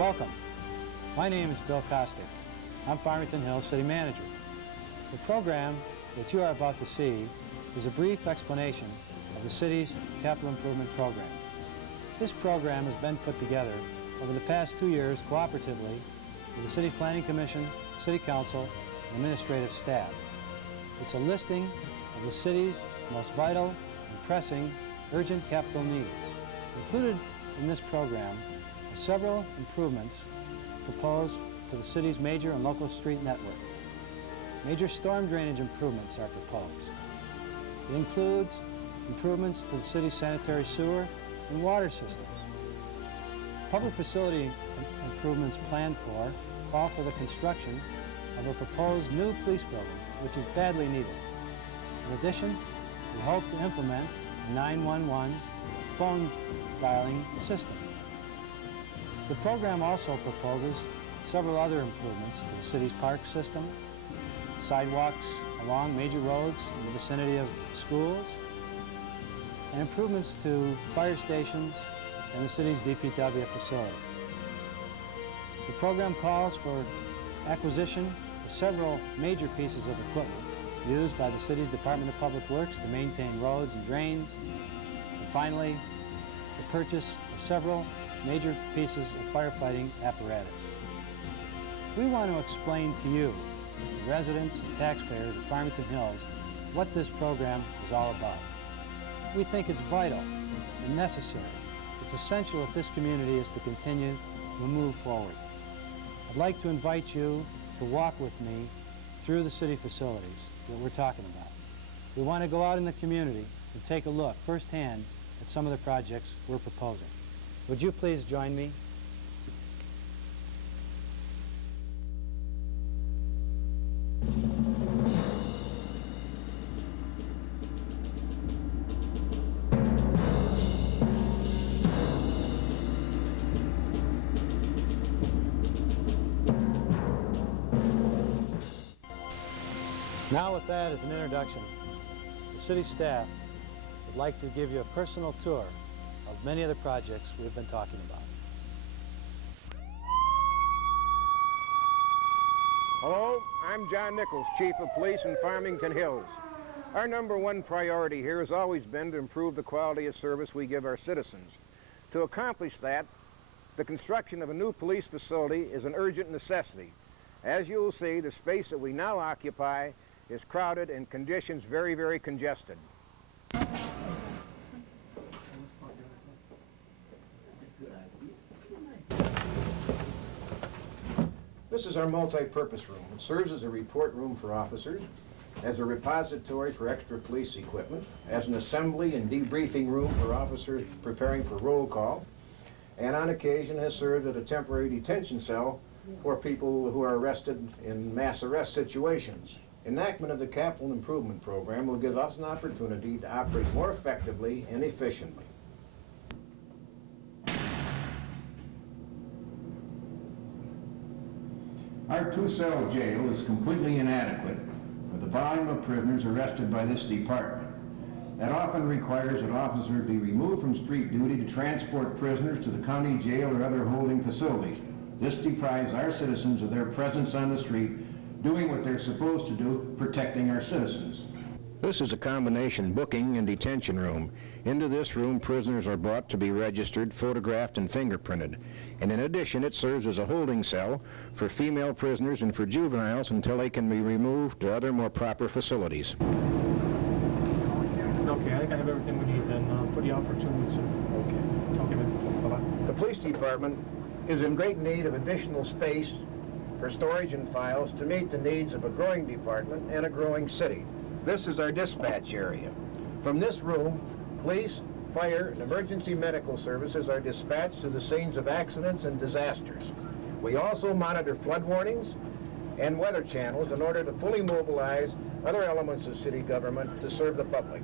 Welcome. My name is Bill Kostick. I'm Farmington Hills City Manager. The program that you are about to see is a brief explanation of the city's capital improvement program. This program has been put together over the past 2 years cooperatively with the City's Planning Commission, City Council, and administrative staff. It's a listing of the city's most vital and pressing urgent capital needs. Included in this program are several improvements proposed to the city's major and local street network. Major storm drainage improvements are proposed. It includes improvements to the city's sanitary sewer and water systems. Public facility improvements planned for call for the construction of a proposed new police building, which is badly needed. In addition, we hope to implement a 911 phone dialing system. The program also proposes several other improvements to the city's park system, sidewalks along major roads in the vicinity of schools, and improvements to fire stations and the city's DPW facility. The program calls for acquisition of several major pieces of equipment used by the city's Department of Public Works to maintain roads and drains, and finally, the purchase of several major pieces of firefighting apparatus. We want to explain to you, the residents and taxpayers of Farmington Hills, what this program is all about. We think it's vital and necessary. It's essential if this community is to continue to move forward. I'd like to invite you to walk with me through the city facilities that we're talking about. We want to go out in the community and take a look firsthand at some of the projects we're proposing. Would you please join me? Now, with that as an introduction, the city staff would like to give you a personal tour of many of the projects we've been talking about. Hello, I'm John Nichols, Chief of Police in Farmington Hills. Our #1 priority here has always been to improve the quality of service we give our citizens. To accomplish that, the construction of a new police facility is an urgent necessity. As you will see, the space that we now occupy is crowded and conditions very, very congested. This is our multi-purpose room. It serves as a report room for officers, as a repository for extra police equipment, as an assembly and debriefing room for officers preparing for roll call, and on occasion has served as a temporary detention cell for people who are arrested in mass arrest situations. Enactment of the capital improvement program will give us an opportunity to operate more effectively and efficiently. Our 2-cell jail is completely inadequate for the volume of prisoners arrested by this department. That often requires that officers be removed from street duty to transport prisoners to the county jail or other holding facilities. This deprives our citizens of their presence on the street, doing what they're supposed to do, protecting our citizens. This is a combination booking and detention room. Into this room, prisoners are brought to be registered, photographed, and fingerprinted. And in addition, it serves as a holding cell for female prisoners and for juveniles until they can be removed to other more proper facilities. Okay, I think I have everything we need, then I'll put you out for 2 weeks. Okay. Okay, man. Bye-bye. The police department is in great need of additional space for storage and files to meet the needs of a growing department and a growing city. This is our dispatch area. From this room, police, fire, and emergency medical services are dispatched to the scenes of accidents and disasters. We also monitor flood warnings and weather channels in order to fully mobilize other elements of city government to serve the public.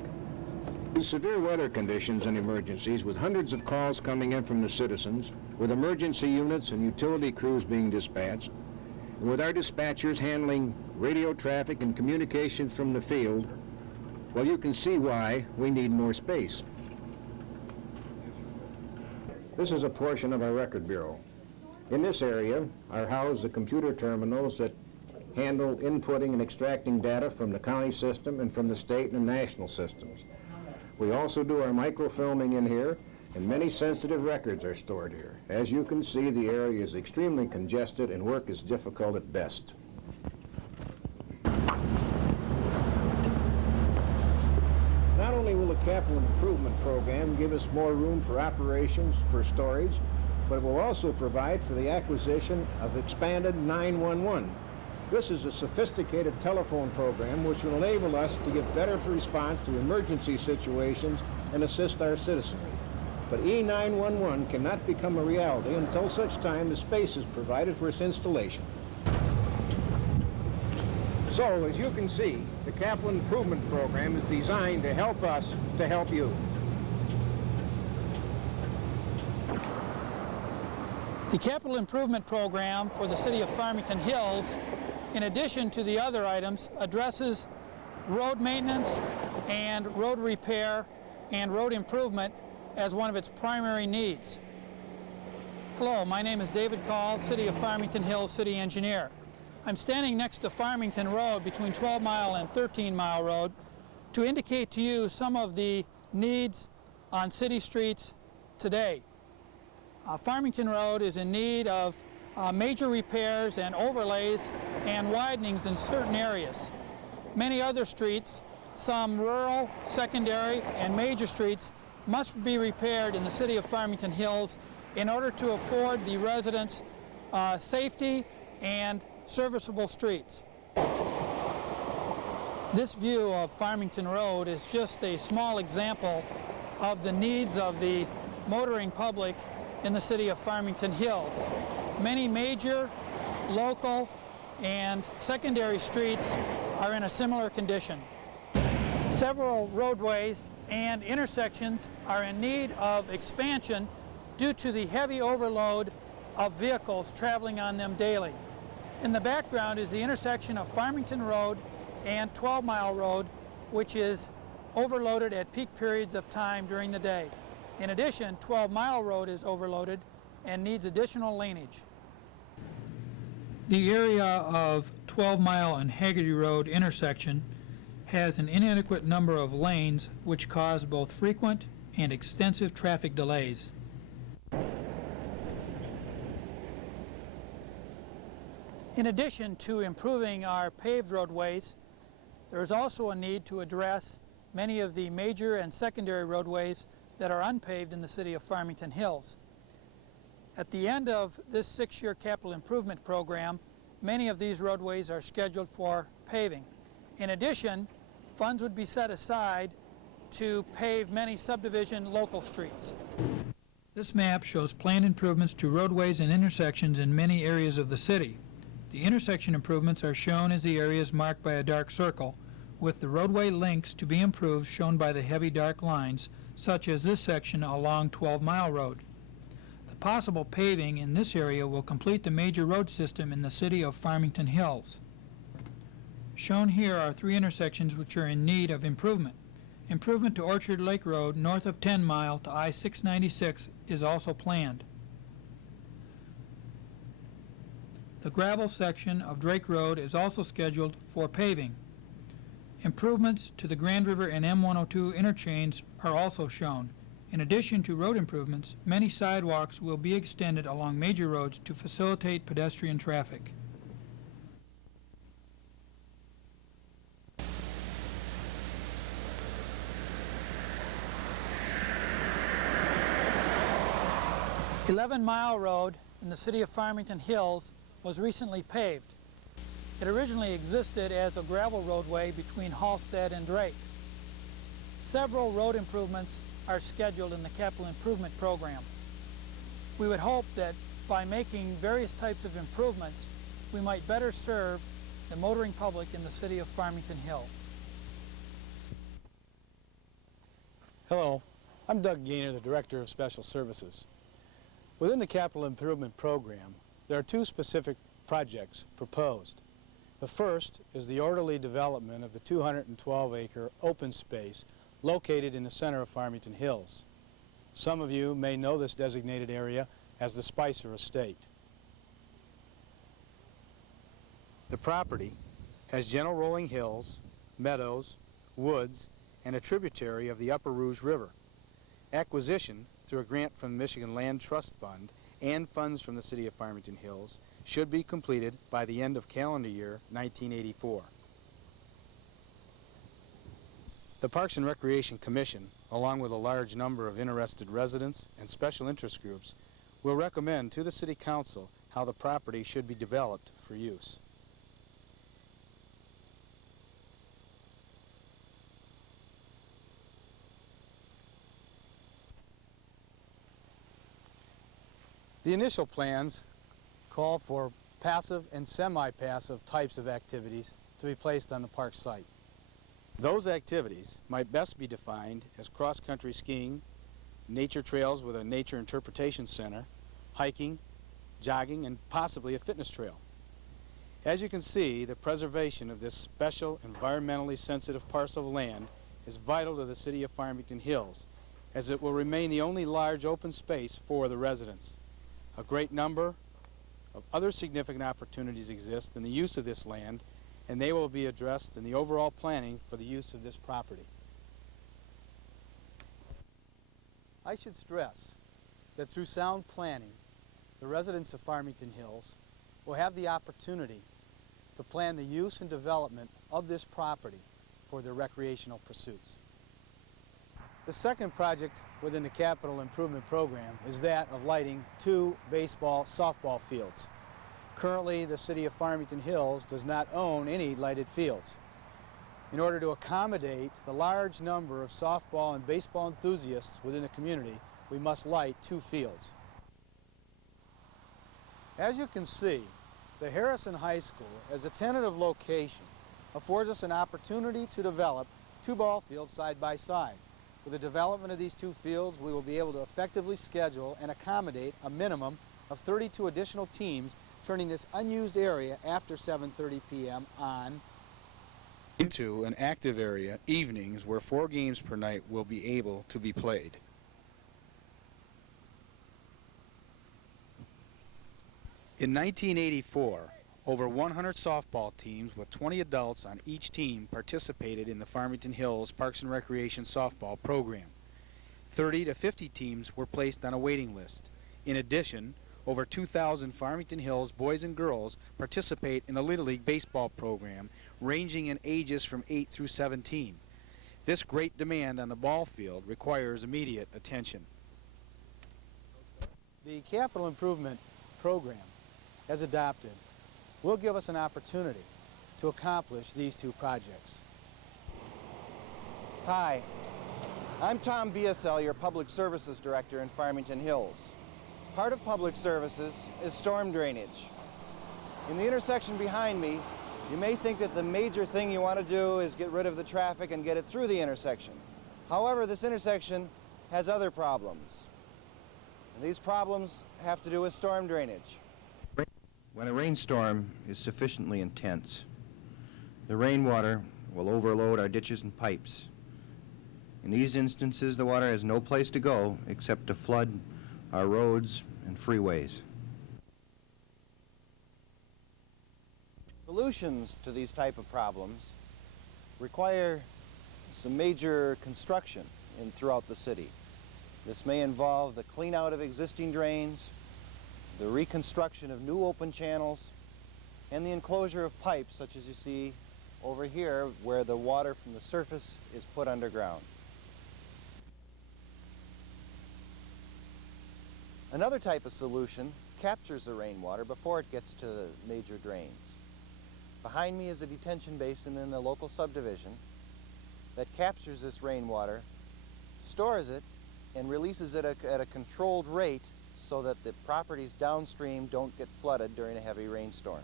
In severe weather conditions and emergencies, with hundreds of calls coming in from the citizens, with emergency units and utility crews being dispatched, and with our dispatchers handling radio traffic and communications from the field, well, you can see why we need more space. This is a portion of our record bureau. In this area are housed the computer terminals that handle inputting and extracting data from the county system and from the state and national systems. We also do our microfilming in here, and many sensitive records are stored here. As you can see, the area is extremely congested and work is difficult at best. Not only will the capital improvement program give us more room for operations, for storage, but it will also provide for the acquisition of expanded 911. This is a sophisticated telephone program which will enable us to give better response to emergency situations and assist our citizenry. But E911 cannot become a reality until such time as space is provided for its installation. So, as you can see, the capital improvement program is designed to help us to help you. The capital improvement program for the City of Farmington Hills, in addition to the other items, addresses road maintenance and road repair and road improvement as one of its primary needs. Hello, my name is David Call, City of Farmington Hills City Engineer. I'm standing next to Farmington Road between 12 Mile and 13 Mile Road to indicate to you some of the needs on city streets today. Farmington Road is in need of major repairs and overlays and widenings in certain areas. Many other streets, some rural, secondary, and major streets must be repaired in the City of Farmington Hills in order to afford the residents safety and serviceable streets. This view of Farmington Road is just a small example of the needs of the motoring public in the City of Farmington Hills. Many major, local, and secondary streets are in a similar condition. Several roadways and intersections are in need of expansion due to the heavy overload of vehicles traveling on them daily. In the background is the intersection of Farmington Road and 12 Mile Road, which is overloaded at peak periods of time during the day. In addition, 12 Mile Road is overloaded and needs additional laneage. The area of 12 Mile and Haggerty Road intersection has an inadequate number of lanes which cause both frequent and extensive traffic delays. In addition to improving our paved roadways, there is also a need to address many of the major and secondary roadways that are unpaved in the City of Farmington Hills. At the end of this 6-year capital improvement program, many of these roadways are scheduled for paving. In addition, funds would be set aside to pave many subdivision local streets. This map shows planned improvements to roadways and intersections in many areas of the city. The intersection improvements are shown as the areas marked by a dark circle, with the roadway links to be improved shown by the heavy dark lines, such as this section along 12 Mile Road. The possible paving in this area will complete the major road system in the City of Farmington Hills. Shown here are 3 intersections which are in need of improvement. Improvement to Orchard Lake Road north of 10 Mile to I-696 is also planned. The gravel section of Drake Road is also scheduled for paving. Improvements to the Grand River and M102 interchange are also shown. In addition to road improvements, many sidewalks will be extended along major roads to facilitate pedestrian traffic. "11 Mile Road in the City of Farmington Hills was recently paved. It originally existed as a gravel roadway between Halstead and Drake. Several road improvements are scheduled in the capital improvement program. We would hope that by making various types of improvements, we might better serve the motoring public in the City of Farmington Hills." Hello, I'm Doug Gaynor, the Director of Special Services. Within the capital improvement program, there are 2 specific projects proposed. The first is the orderly development of the 212-acre open space located in the center of Farmington Hills. Some of you may know this designated area as the Spicer Estate. The property has gentle rolling hills, meadows, woods, and a tributary of the Upper Rouge River. Acquisition through a grant from the Michigan Land Trust Fund and funds from the City of Farmington Hills should be completed by the end of calendar year 1984. The Parks and Recreation Commission, along with a large number of interested residents and special interest groups, will recommend to the City Council how the property should be developed for use. The initial plans call for passive and semi-passive types of activities to be placed on the park site. Those activities might best be defined as cross-country skiing, nature trails with a nature interpretation center, hiking, jogging, and possibly a fitness trail. As you can see, the preservation of this special environmentally sensitive parcel of land is vital to the City of Farmington Hills, as it will remain the only large open space for the residents. A great number of other significant opportunities exist in the use of this land, and they will be addressed in the overall planning for the use of this property. I should stress that through sound planning, the residents of Farmington Hills will have the opportunity to plan the use and development of this property for their recreational pursuits. The second project within the capital improvement program is that of lighting 2 baseball-softball fields. Currently, the City of Farmington Hills does not own any lighted fields. In order to accommodate the large number of softball and baseball enthusiasts within the community, we must light 2 fields. As you can see, the Harrison High School, as a tentative location, affords us an opportunity to develop 2 ball fields side by side. With the development of these 2 fields, we will be able to effectively schedule and accommodate a minimum of 32 additional teams, turning this unused area after 7:30 p.m. on into an active area evenings where 4 games per night will be able to be played. In 1984, over 100 softball teams with 20 adults on each team participated in the Farmington Hills Parks and Recreation softball program. 30 to 50 teams were placed on a waiting list. In addition, over 2,000 Farmington Hills boys and girls participate in the Little League baseball program, ranging in ages from 8 through 17. This great demand on the ball field requires immediate attention. The capital improvement program, as adopted, will give us an opportunity to accomplish these 2 projects. Hi, I'm Tom BSL, your Public Services Director in Farmington Hills. Part of public services is storm drainage. In the intersection behind me, you may think that the major thing you want to do is get rid of the traffic and get it through the intersection. However, this intersection has other problems. And these problems have to do with storm drainage. When a rainstorm is sufficiently intense, the rainwater will overload our ditches and pipes. In these instances, the water has no place to go except to flood our roads and freeways. Solutions to these type of problems require some major construction throughout the city. This may involve the clean out of existing drains, the reconstruction of new open channels, and the enclosure of pipes such as you see over here where the water from the surface is put underground. Another type of solution captures the rainwater before it gets to the major drains. Behind me is a detention basin in the local subdivision that captures this rainwater, stores it, and releases it at a controlled rate so that the properties downstream don't get flooded during a heavy rainstorm.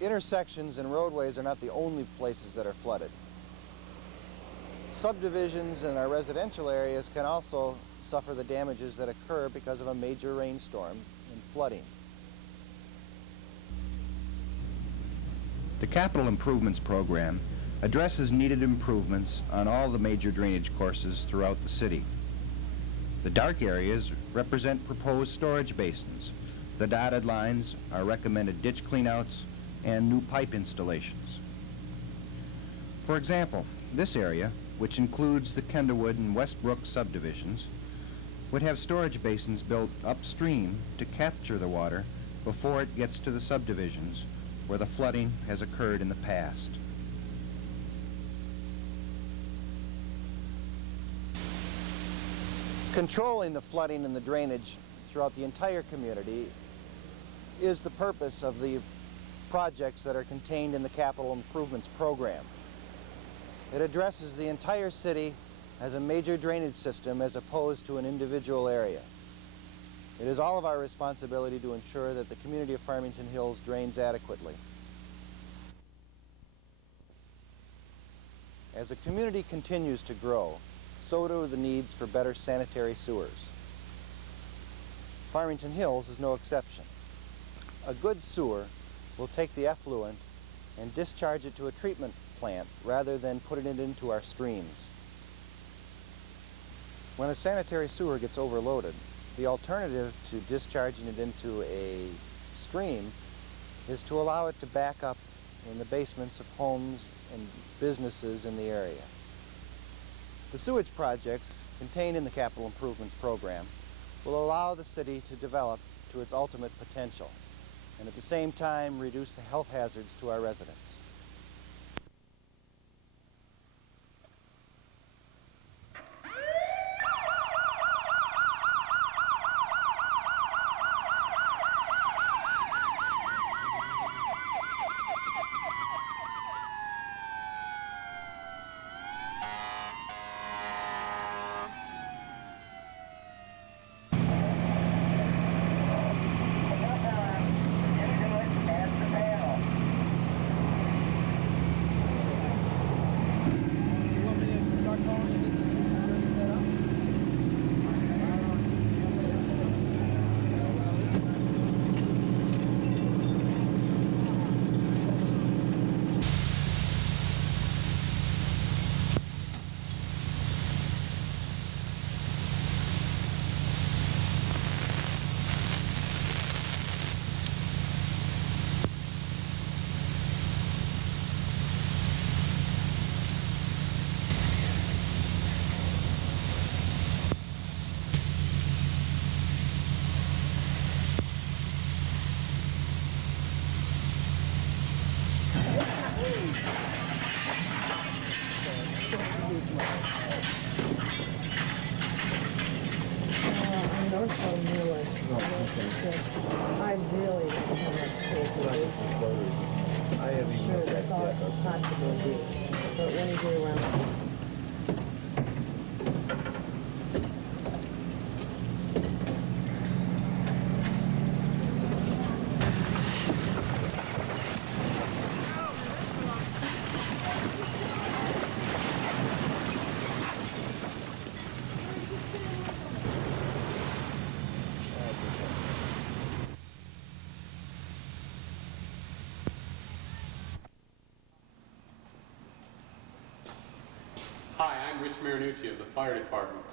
Intersections and roadways are not the only places that are flooded. Subdivisions in our residential areas can also suffer the damages that occur because of a major rainstorm and flooding. The Capital Improvements Program addresses needed improvements on all the major drainage courses throughout the city. The dark areas represent proposed storage basins The dotted lines are recommended ditch cleanouts and new pipe installations. For example, this area, which includes the Kenderwood and Westbrook subdivisions, would have storage basins built upstream to capture the water before it gets to the subdivisions where the flooding has occurred in the past. Controlling the flooding and the drainage throughout the entire community is the purpose of the projects that are contained in the Capital Improvements Program. It addresses the entire city as a major drainage system as opposed to an individual area. It is all of our responsibility to ensure that the community of Farmington Hills drains adequately. As the community continues to grow, so do the needs for better sanitary sewers. Farmington Hills is no exception. A good sewer will take the effluent and discharge it to a treatment plant rather than putting it into our streams. When a sanitary sewer gets overloaded, the alternative to discharging it into a stream is to allow it to back up in the basements of homes and businesses in the area. The sewage projects contained in the Capital Improvements Program will allow the city to develop to its ultimate potential and at the same time reduce the health hazards to our residents. I really don't have much faith in it. Sure, that's all it could possibly be. But when you get around, Hi, I'm Rich Marinucci of the Fire Department.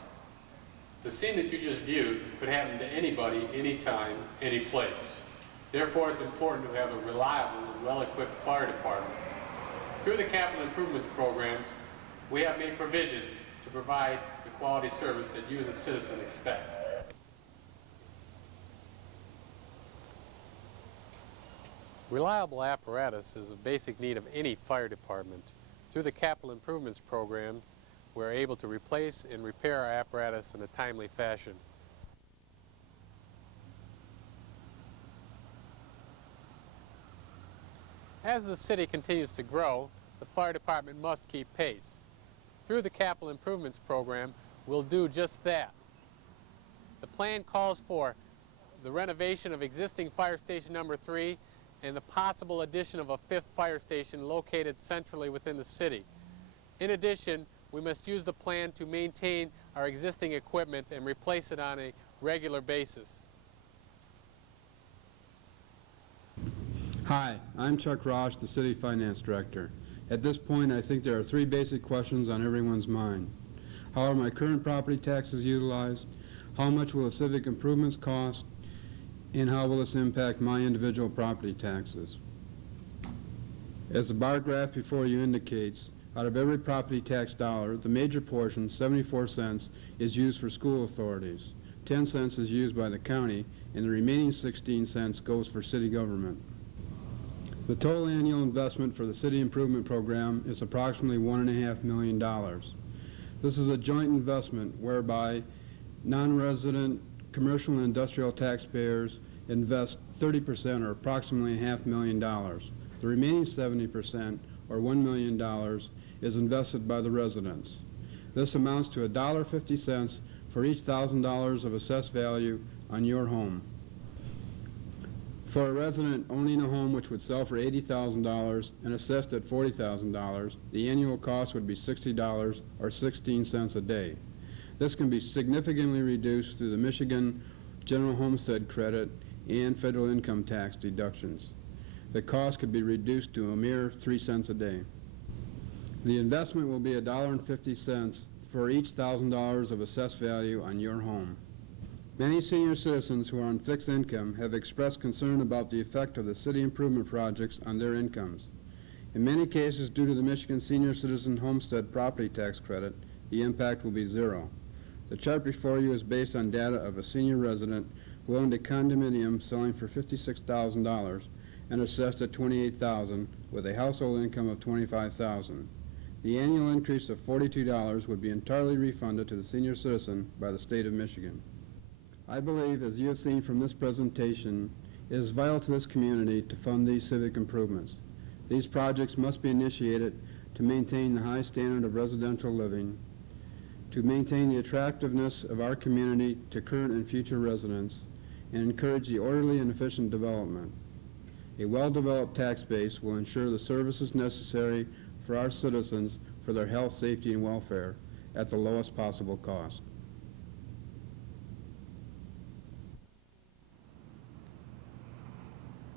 The scene that you just viewed could happen to anybody, anytime, any place. Therefore, it's important to have a reliable and well-equipped fire department. Through the capital improvements programs, we have made provisions to provide the quality service that you, the citizen, expect. Reliable apparatus is a basic need of any fire department. Through the capital improvements program, we're able to replace and repair our apparatus in a timely fashion. As the city continues to grow, the fire department must keep pace. Through the capital improvements program, we'll do just that. The plan calls for the renovation of existing fire station number 3 and the possible addition of a 5th fire station located centrally within the city. In addition, we must use the plan to maintain our existing equipment and replace it on a regular basis. Hi, I'm Chuck Rosh, the City Finance Director. At this point, I think there are 3 basic questions on everyone's mind. How are my current property taxes utilized? How much will the civic improvements cost? And how will this impact my individual property taxes? As the bar graph before you indicates, out of every property tax dollar, the major portion, 74 cents, is used for school authorities. 10 cents is used by the county, and the remaining 16 cents goes for city government. The total annual investment for the city improvement program is approximately $1.5 million. This is a joint investment whereby non-resident commercial and industrial taxpayers invest 30%, or approximately $500,000. The remaining 70%, or $1 million, is invested by the residents. This amounts to $1.50 for each $1,000 of assessed value on your home. For a resident owning a home which would sell for $80,000 and assessed at $40,000, the annual cost would be $60, or 16 cents a day. This can be significantly reduced through the Michigan General Homestead Credit and federal income tax deductions. The cost could be reduced to a mere 3 cents a day. The investment will be $1.50 for each $1,000 of assessed value on your home. Many senior citizens who are on fixed income have expressed concern about the effect of the city improvement projects on their incomes. In many cases, due to the Michigan Senior Citizen Homestead Property Tax Credit, the impact will be zero. The chart before you is based on data of a senior resident who owned a condominium selling for $56,000 and assessed at $28,000 with a household income of $25,000. The annual increase of $42 would be entirely refunded to the senior citizen by the state of Michigan. I believe, as you have seen from this presentation, it is vital to this community to fund these civic improvements. These projects must be initiated to maintain the high standard of residential living, to maintain the attractiveness of our community to current and future residents, and encourage the orderly and efficient development. A well-developed tax base will ensure the services necessary for our citizens for their health, safety, and welfare at the lowest possible cost.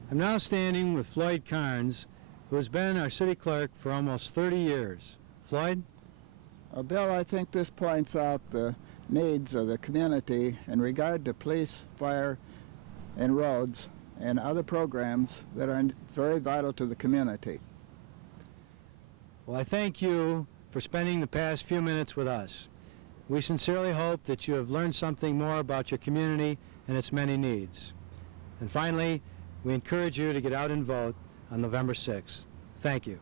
I'm now standing with Floyd Carnes, who has been our city clerk for almost 30 years. Floyd? Bill, I think this points out the needs of the community in regard to police, fire, and roads, and other programs that are very vital to the community. Well, I thank you for spending the past few minutes with us. We sincerely hope that you have learned something more about your community and its many needs. And finally, we encourage you to get out and vote on November 6th. Thank you.